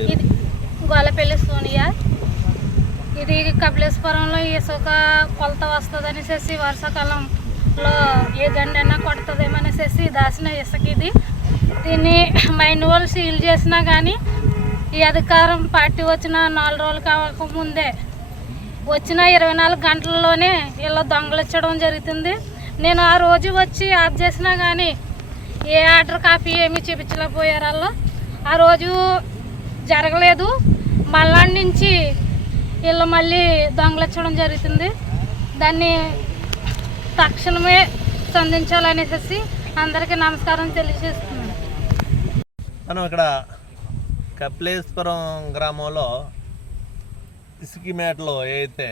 ఇది గోలపల్లి సోనియా. ఇది కపిలేశ్వరంలో ఇసుక కొలత వస్తుందనేసి వర్షాకాలంలో ఏ గండైనా కొడుతుందేమనేసి దాచిన ఇసుక ఇది. దీన్ని మాన్యువల్ సీల్ చేసినా కానీ ఈ అధికారం పార్టీ వచ్చిన 4 రోజులు కాకముందే వచ్చిన 24 గంటల్లోనే ఇలా దొంగలించడం జరుగుతుంది. నేను ఆ రోజు వచ్చి ఆఫ్ చేసినా కానీ ఏ ఆర్డర్ కాపీ ఏమీ చూపించలేకపోయారు వాళ్ళు. ఆ రోజు జరగలేదు. మళ్ళా నుంచి వీళ్ళు మళ్ళీ దొంగలించడం జరుగుతుంది. దాన్ని తక్షణమే స్పందించాలనేసి అందరికీ నమస్కారం తెలియజేస్తున్నాను. మనం ఇక్కడ కపిలేశ్వరం గ్రామంలో ఇసుక మేటలో ఏదైతే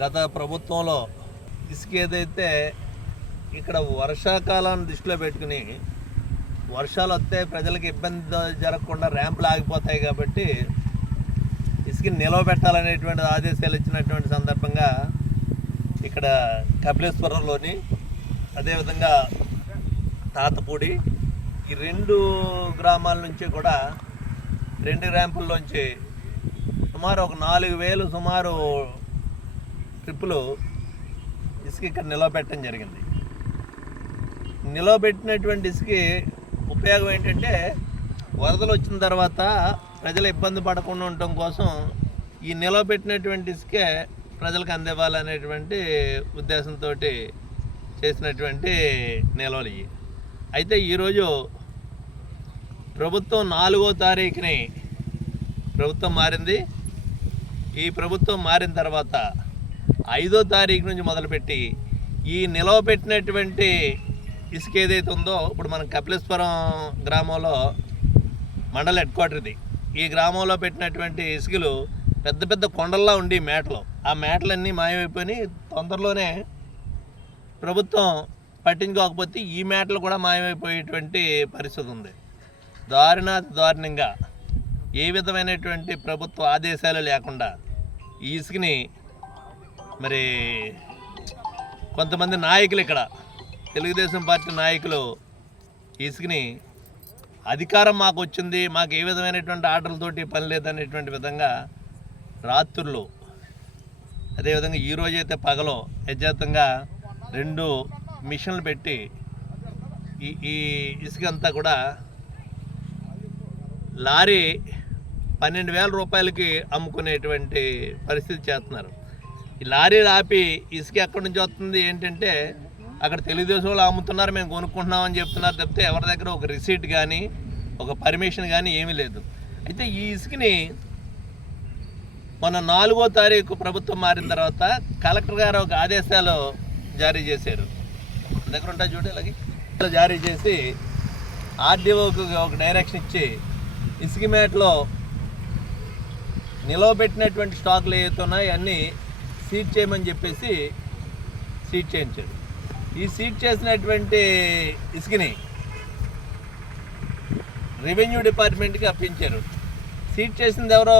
గత ప్రభుత్వంలో ఇసుక ఏదైతే ఇక్కడ వర్షాకాలాన్ని దృష్టిలో పెట్టుకుని వర్షాలు వస్తే ప్రజలకు ఇబ్బంది జరగకుండా ర్యాంపులు ఆగిపోతాయి కాబట్టి ఇసుక నిలవ పెట్టాలనేటువంటి ఆదేశాలు ఇచ్చినటువంటి సందర్భంగా ఇక్కడ కపిలేశ్వరంలోని అదేవిధంగా తాతపూడి ఈ 2 గ్రామాల నుంచి కూడా 2 ర్యాంపుల్లోంచి సుమారు ఒక 4,000 సుమారు ట్రిప్పులు ఇసుక ఇక్కడ నిలవబెట్టడం జరిగింది. నిలవబెట్టినటువంటి ఇసుక ఉపయోగం ఏంటంటే వరదలు వచ్చిన తర్వాత ప్రజలు ఇబ్బంది పడకుండా ఉండటం కోసం ఈ నిలవబెట్టినటువంటి ఇసుకే ప్రజలకు అందివ్వాలనేటువంటి ఉద్దేశంతో చేసినటువంటి నిల్వలు ఇవి. అయితే ఈరోజు ప్రభుత్వం 4వ తారీఖుని ప్రభుత్వం మారింది. ఈ ప్రభుత్వం మారిన తర్వాత 5వ తారీఖు నుంచి మొదలుపెట్టి ఈ నిలవ పెట్టినటువంటి ఇసుక ఏదైతే ఉందో ఇప్పుడు మన కపిలేశ్వరం గ్రామంలో మండల హెడ్ క్వార్టర్ ఇది. ఈ గ్రామంలో పెట్టినటువంటి ఇసుకలు పెద్ద పెద్ద కొండల్లా ఉండి మేటలు, ఆ మేటలన్నీ మాయమైపోయినాయి. తొందరలోనే ప్రభుత్వం పట్టించుకోకపోతే ఈ మేటలు కూడా మాయమైపోయేటువంటి పరిస్థితి ఉంది. దారుణంగా ఏ విధమైనటువంటి ప్రభుత్వ ఆదేశాలు లేకుండా ఈ ఇసుకని మరి కొంతమంది నాయకులు ఇక్కడ తెలుగుదేశం పార్టీ నాయకులు ఇసుకని అధికారం మాకు వచ్చింది, మాకు ఏ విధమైనటువంటి ఆర్డర్లతోటి పని లేదనేటువంటి విధంగా రాత్రులు అదేవిధంగా ఈరోజైతే పగలో యథార్థంగా 2 మిషన్లు పెట్టి ఈ ఇసుక అంతా కూడా లారీ 12,000 రూపాయలకి అమ్ముకునేటువంటి పరిస్థితి చేస్తున్నారు. ఈ లారీలు ఆపి ఇసుక ఎక్కడి నుంచి వస్తుంది ఏంటంటే అక్కడ తెలుగుదేశం వాళ్ళు అమ్ముతున్నారు, మేము కొనుక్కుంటున్నామని చెప్తున్నారు తప్పితే ఎవరి దగ్గర ఒక రిసీట్ కానీ ఒక పర్మిషన్ కానీ ఏమీ లేదు. అయితే ఈ ఇసుకని మొన్న 4వ తారీఖు ప్రభుత్వం మారిన తర్వాత కలెక్టర్ గారు ఒక ఆదేశాలు జారీ చేశారు. దగ్గర ఉంటాయి చూడ ఇలాగే జారీ చేసి ఆర్డీఓకి ఒక డైరెక్షన్ ఇచ్చి ఇసుక మేటలో నిలవబెట్టినటువంటి స్టాకులు ఏవైతే ఉన్నాయో అన్నీ సీజ్ చేయమని చెప్పేసి సీజ్ చేయించారు. ఈ సీజ్ చేసినటువంటి ఇసుకని రెవెన్యూ డిపార్ట్మెంట్కి అప్పించారు. సీజ్ చేసింది ఎవరో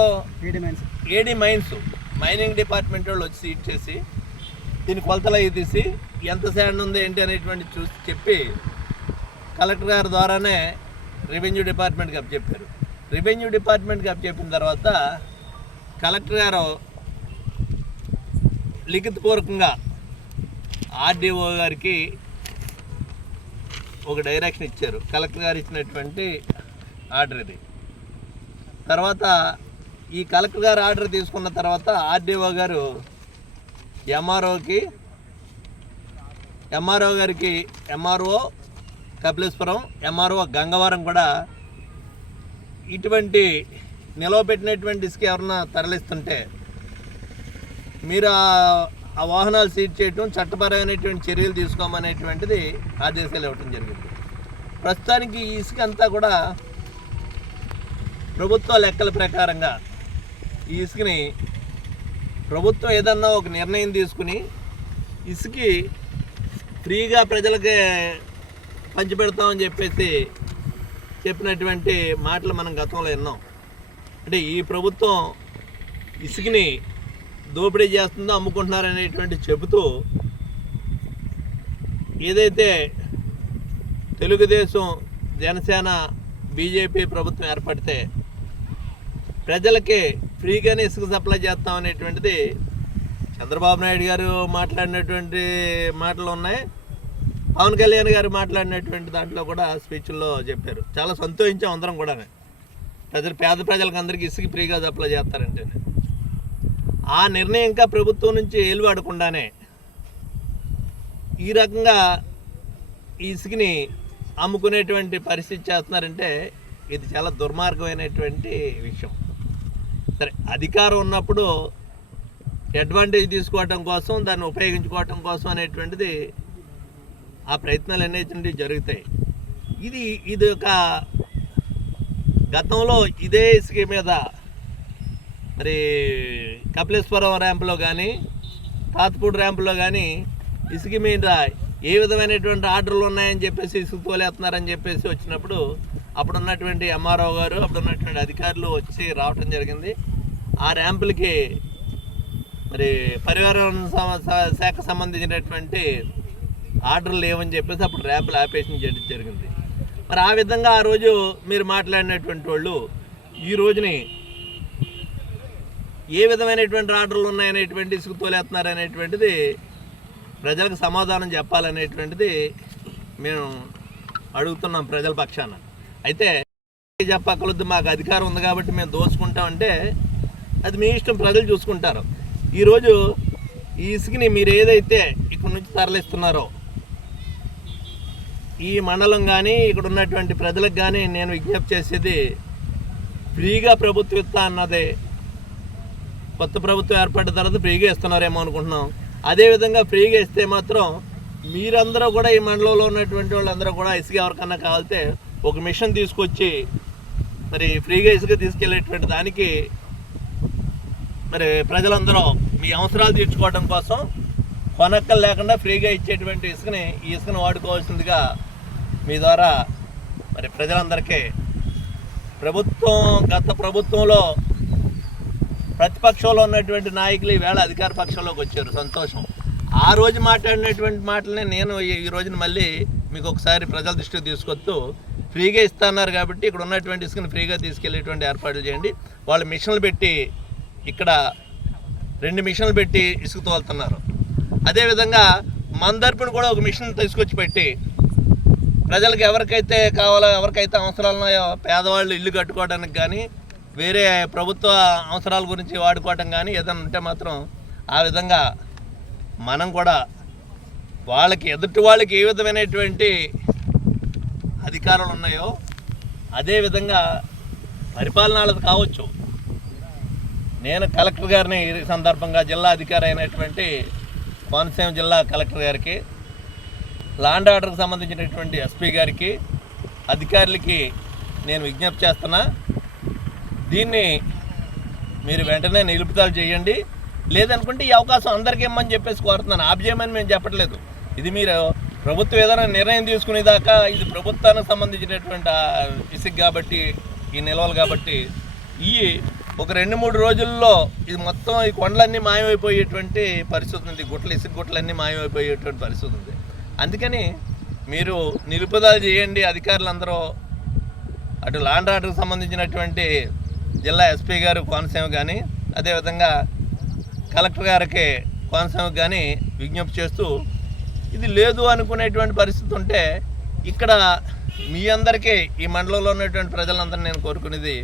ఏడీ మైన్స్ మైనింగ్ డిపార్ట్మెంట్ వాళ్ళు వచ్చి సీజ్ చేసి దీని కొలతలు అవి తీసి ఎంత శాండ్ ఉంది ఏంటి అనేటువంటి చూసి చెప్పి కలెక్టర్ గారి ద్వారానే రెవెన్యూ డిపార్ట్మెంట్కి అప్పచెప్పారు. రెవెన్యూ డిపార్ట్మెంట్కి అప్పచెప్పిన తర్వాత కలెక్టర్ గారు లిఖితపూర్వకంగా ఆర్డీఓ గారికి ఒక డైరెక్షన్ ఇచ్చారు. కలెక్టర్ గారు ఇచ్చినటువంటి ఆర్డర్ ఇది. తర్వాత ఈ కలెక్టర్ గారు ఆర్డర్ తీసుకున్న తర్వాత ఆర్డీఓ గారు ఎంఆర్ఓ గారికి ఎంఆర్ఓ కపిలేశ్వరం, ఎంఆర్ఓ గంగవరం కూడా ఇటువంటి నిలవబెట్టినటువంటి ఇసుక ఎవరన్నా తరలిస్తుంటే మీరు ఆ వాహనాలు సీజ్ చేయటం, చట్టపరమైనటువంటి చర్యలు తీసుకోమనేటువంటిది ఆదేశాలు ఇవ్వటం జరిగింది. ప్రస్తుతానికి ఈ ఇసుక అంతా కూడా ప్రభుత్వ లెక్కల ప్రకారంగా ఈ ఇసుకని ప్రభుత్వం ఏదన్నా ఒక నిర్ణయం తీసుకుని ఇసుకి ఫ్రీగా ప్రజలకి పంచిపెడతామని చెప్పేసి చెప్పినటువంటి మాటలు మనం గతంలో విన్నాం. అంటే ఈ ప్రభుత్వం ఇసుకని దోపిడీ చేస్తుందో అమ్ముకుంటున్నారనేటువంటి చెబుతూ ఏదైతే తెలుగుదేశం, జనసేన, బీజేపీ ప్రభుత్వం ఏర్పడితే ప్రజలకి ఫ్రీగానే ఇసుక సప్లై చేస్తాం అనేటువంటిది చంద్రబాబు నాయుడు గారు మాట్లాడినటువంటి మాటలు ఉన్నాయి. పవన్ కళ్యాణ్ గారు మాట్లాడినటువంటి దాంట్లో కూడా స్పీచ్ల్లో చెప్పారు. చాలా సంతోషించాం అందరం కూడా. పేద ప్రజలకు అందరికీ ఇసుక ఫ్రీగా సప్లై చేస్తారంటే ఆ నిర్ణయం ఇంకా ప్రభుత్వం నుంచి ఏలువాడకుండానే ఈ రకంగా ఈ ఇసుకని అమ్ముకునేటువంటి పరిస్థితి చేస్తున్నారంటే ఇది చాలా దుర్మార్గమైనటువంటి విషయం. సరే, అధికారం ఉన్నప్పుడు అడ్వాంటేజ్ తీసుకోవటం కోసం, దాన్ని ఉపయోగించుకోవటం కోసం అనేటువంటిది ఆ ప్రయత్నాలు అనేటువంటివి జరుగుతాయి. ఇది ఒక గతంలో ఇదే ఇసుక మీద మరి కపిలేశ్వరం ర్యాంపులో కానీ తాత్పూడి ర్యాంపులో కానీ ఇసుక మీద ఏ విధమైనటువంటి ఆర్డర్లు ఉన్నాయని చెప్పేసి ఇసుక తోలేస్తున్నారని చెప్పేసి వచ్చినప్పుడు అప్పుడున్నటువంటి ఎంఆర్ఓ గారు, అప్పుడున్నటువంటి అధికారులు వచ్చి రావటం జరిగింది. ఆ ర్యాంపులకి మరి పరివారం శాఖ సంబంధించినటువంటి ఆర్డర్లు లేవని చెప్పేసి అప్పుడు ర్యాంపులు ఆపేషన్ చేయడం జరిగింది. మరి ఆ విధంగా ఆ రోజు మీరు మాట్లాడినటువంటి వాళ్ళు ఈ రోజుని ఏ విధమైనటువంటి ఆర్డర్లు ఉన్నాయనేటువంటి ఇసుక తోలేస్తున్నారు అనేటువంటిది ప్రజలకు సమాధానం చెప్పాలనేటువంటిది మేము అడుగుతున్నాం ప్రజల పక్షాన. అయితే చెప్పక్కలొద్దు, మాకు అధికారం ఉంది కాబట్టి మేము దోచుకుంటామంటే అది మీ ఇష్టం, ప్రజలు చూసుకుంటారు. ఈరోజు ఈ ఇసుకని మీరు ఏదైతే ఇక్కడ నుంచి తరలిస్తున్నారో ఈ మండలం కానీ ఇక్కడ ఉన్నటువంటి ప్రజలకు కానీ నేను విజ్ఞప్తి చేసేది, ఫ్రీగా ప్రభుత్వం ఇస్తా అన్నదే కొత్త ప్రభుత్వం ఏర్పడిన తర్వాత ఫ్రీగా ఇస్తున్నారేమో అనుకుంటున్నాం. అదేవిధంగా ఫ్రీగా ఇస్తే మాత్రం మీరందరూ కూడా ఈ మండలంలో ఉన్నటువంటి వాళ్ళందరూ కూడా ఇసుక ఎవరికన్నా కావాలితే ఒక మిషన్ తీసుకొచ్చి మరి ఫ్రీగా ఇసుక తీసుకెళ్ళేటువంటి దానికి మరి ప్రజలందరూ మీ అవసరాలు తీర్చుకోవడం కోసం కొనక్కలు లేకుండా ఫ్రీగా ఇచ్చేటువంటి ఇసుకని ఈ ఇసుకను వాడుకోవాల్సిందిగా మీ ద్వారా మరి ప్రజలందరికీ గత ప్రభుత్వంలో ప్రతిపక్షంలో ఉన్నటువంటి నాయకులు ఈవేళ అధికార పక్షంలోకి వచ్చారు, సంతోషం. ఆ రోజు మాట్లాడినటువంటి మాటలనే నేను ఈ రోజున మళ్ళీ మీకు ఒకసారి ప్రజల దృష్టికి తీసుకొస్తూ ఫ్రీగా ఇస్తున్నారు కాబట్టి ఇక్కడ ఉన్నటువంటి ఇసుకని ఫ్రీగా తీసుకెళ్లేటువంటి ఏర్పాట్లు చేయండి. వాళ్ళు మిషన్లు పెట్టి ఇక్కడ 2 మిషన్లు పెట్టి ఇసుక తోలుతున్నారు. అదేవిధంగా మందర్పుని కూడా ఒక మిషన్ తీసుకొచ్చి పెట్టి ప్రజలకు ఎవరికైతే కావాలో, ఎవరికైతే అవసరాలు ఉన్నాయో పేదవాళ్ళు ఇల్లు కట్టుకోవడానికి కానీ వేరే ప్రభుత్వ అవసరాల గురించి వాడుకోవటం కానీ ఏదైనా ఉంటే మాత్రం ఆ విధంగా మనం కూడా ఎదుటి వాళ్ళకి ఏ విధమైనటువంటి అధికారాలు ఉన్నాయో అదేవిధంగా పరిపాలనలు కావచ్చు. నేను కలెక్టర్ గారిని ఈ సందర్భంగా జిల్లా అధికారి అయినటువంటి కోనసీమ జిల్లా కలెక్టర్ గారికి, ల్యాండ్ ఆర్డర్కి సంబంధించినటువంటి ఎస్పీ గారికి, అధికారులకి నేను విజ్ఞప్తి చేస్తున్నా, దీన్ని మీరు వెంటనే నిలుపుదల చేయండి. లేదనుకుంటే ఈ అవకాశం అందరికీ ఇమ్మని చెప్పేసి కోరుతున్నాను. ఆప్ చేయమని మేము చెప్పట్లేదు. ఇది మీరు ప్రభుత్వం ఏదైనా నిర్ణయం తీసుకునేదాకా ఇది ప్రభుత్వానికి సంబంధించినటువంటి ఇసుక కాబట్టి, ఈ నిల్వలు కాబట్టి ఈ ఒక 2-3 రోజుల్లో ఇది మొత్తం ఈ కొండలన్నీ మాయమైపోయేటువంటి పరిస్థితి ఉంది. ఇసుక గుట్టలన్నీ మాయమైపోయేటువంటి పరిస్థితి ఉంది. అందుకని మీరు నిలుపుదల చేయండి. అధికారులందరూ అటు ల్యాండ్ ఆర్డర్కి సంబంధించినటువంటి జిల్లా ఎస్పీ గారు కోనసీమ కానీ, అదేవిధంగా కలెక్టర్ గారికి కోనసీమకు కానీ విజ్ఞప్తి చేస్తూ, ఇది లేదు అనుకునేటువంటి పరిస్థితి ఉంటే ఇక్కడ మీ అందరికీ ఈ మండలంలో ఉన్నటువంటి ప్రజలందరూ నేను కోరుకునేది,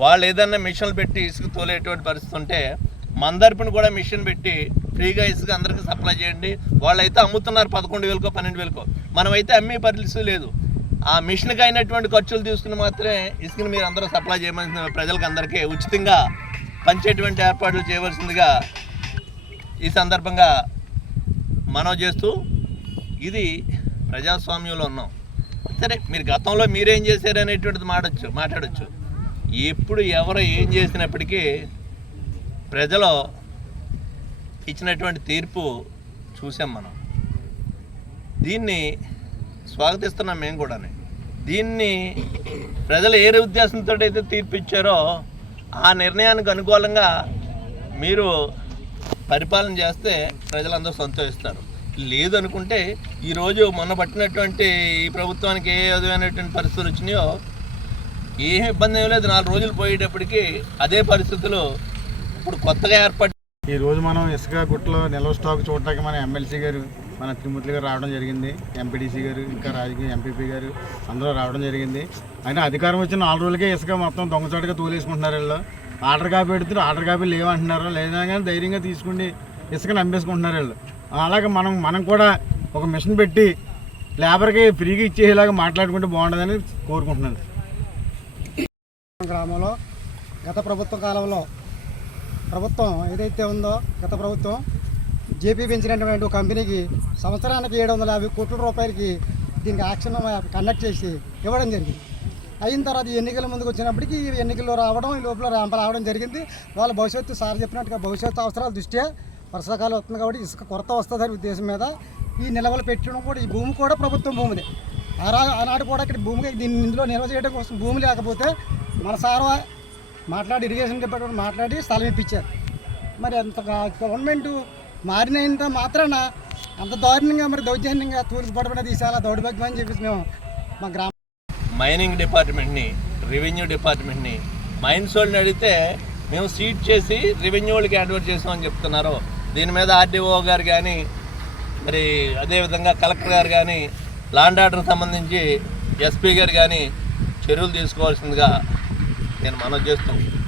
వాళ్ళు ఏదన్నా మిషన్లు పెట్టి ఇసుక తోలేటువంటి పరిస్థితి ఉంటే మందర్పుని కూడా మిషన్ పెట్టి ఫ్రీగా ఇసుక అందరికీ సప్లై చేయండి. వాళ్ళైతే అమ్ముతున్నారు 11,000కో 12,000కో, మనమైతే అమ్మే పరిస్థితి లేదు. ఆ మిషన్కి అయినటువంటి ఖర్చులు తీసుకుని మాత్రమే ఇసుకని మీరు అందరూ సప్లై చేయవలసిన, ప్రజలకు అందరికీ ఉచితంగా పంచేటువంటి ఏర్పాట్లు చేయవలసిందిగా ఈ సందర్భంగా మనవి చేస్తూ, ఇది ప్రజాస్వామ్యంలో ఉన్నాం. సరే, మీరు గతంలో మీరేం చేశారు అనేటువంటిది మాట్లాడచ్చు. ఎప్పుడు ఎవరు ఏం చేసినప్పటికీ ప్రజలు ఇచ్చినటువంటి తీర్పు చూసాం మనం. దీన్ని స్వాగతిస్తున్నాం మేము కూడా. దీన్ని ప్రజలు ఏ ఉద్దేశంతో అయితే తీర్పు ఇచ్చారో ఆ నిర్ణయానికి అనుకూలంగా మీరు పరిపాలన చేస్తే ప్రజలందరూ సంతోషిస్తారు. లేదనుకుంటే ఈరోజు మొన్న పట్టినటువంటి ఈ ప్రభుత్వానికి ఏ విధమైనటువంటి పరిస్థితులు వచ్చినాయో ఏం ఇబ్బంది ఏం లేదు. 4 రోజులు పోయేటప్పటికి అదే పరిస్థితులు ఇప్పుడు కొత్తగా ఏర్పడి ఈరోజు మనం ఇసుక గుట్టలో నిల్వ స్టాక్ చూడటానికి మన ఎమ్మెల్సీ గారు, మన తిరుమూర్తి గారు రావడం జరిగింది. ఎంపీడీసీ గారు, ఇంకా రాజకీయ ఎంపీపీ గారు అందరూ రావడం జరిగింది. అయినా అధికారం వచ్చిన 4 రోజులకే ఇసుక మొత్తం దొంగచాటుగా తోలేసుకుంటున్నారు. వీళ్ళు ఆర్డర్ కాపీ పెడుతున్నారు, ఆర్డర్ కాపీ లేవంటున్నారు. లేదా కానీ ధైర్యంగా తీసుకుని ఇసుకని అమ్మేసుకుంటున్నారు వీళ్ళు. అలాగే మనం కూడా ఒక మిషన్ పెట్టి లేబర్కి ఫ్రీగా ఇచ్చేలాగా మాట్లాడుకుంటే బాగుంటుందని కోరుకుంటున్నాను. గ్రామంలో గత ప్రభుత్వ కాలంలో ప్రభుత్వం ఏదైతే ఉందో, గత ప్రభుత్వం జేపీ పెంచినటువంటి ఒక కంపెనీకి సంవత్సరానికి 750 కోట్ల రూపాయలకి దీనికి యాక్షన్ కండక్ట్ చేసి ఇవ్వడం జరిగింది. అయిన తర్వాత ఎన్నికల ముందుకు వచ్చినప్పటికీ ఈ ఎన్నికల్లో రావడం, ఈ లోపల రావడం జరిగింది. వాళ్ళ భవిష్యత్తు సార్ చెప్పినట్టుగా భవిష్యత్తు అవసరాల దృష్ట్యా వర్షాకాలం వస్తుంది కాబట్టి ఇసుక కొరత వస్తుందని ఉద్దేశం మీద ఈ నిల్వలు పెట్టడం కూడా, ఈ భూమి కూడా ప్రభుత్వం భూమిదే. ఆనాడు కూడా ఇక్కడ భూమికి ఇందులో నిల్వ చేయడం కోసం భూమి లేకపోతే మన సార్ మాట్లాడి ఇరిగేషన్ డిపార్ట్మెంట్ మాట్లాడి స్థలం ఇప్పించారు. మరి అంత గవర్నమెంట్ మారినంత మాత్రాన అంత దారుణంగా మరి దౌర్జన్యంగా తూర్పు పడకుండా తీసేలా దౌర్భాగ్యం అని చెప్పేసి మేము మా గ్రామం మైనింగ్ డిపార్ట్మెంట్ని, రెవెన్యూ డిపార్ట్మెంట్ని, మైన్స్ వాళ్ళని అడిగితే మేము సీట్ చేసి రెవెన్యూ వాళ్ళకి అడ్వర్ట్ చేసామని చెప్తున్నారు. దీని మీద ఆర్డీఓ గారు కానీ, మరి అదేవిధంగా కలెక్టర్ గారు కానీ, ల్యాండ్ ఆర్డర్ సంబంధించి ఎస్పీ గారు కానీ చర్యలు తీసుకోవాల్సిందిగా నేను మనవి చేస్తున్నాను.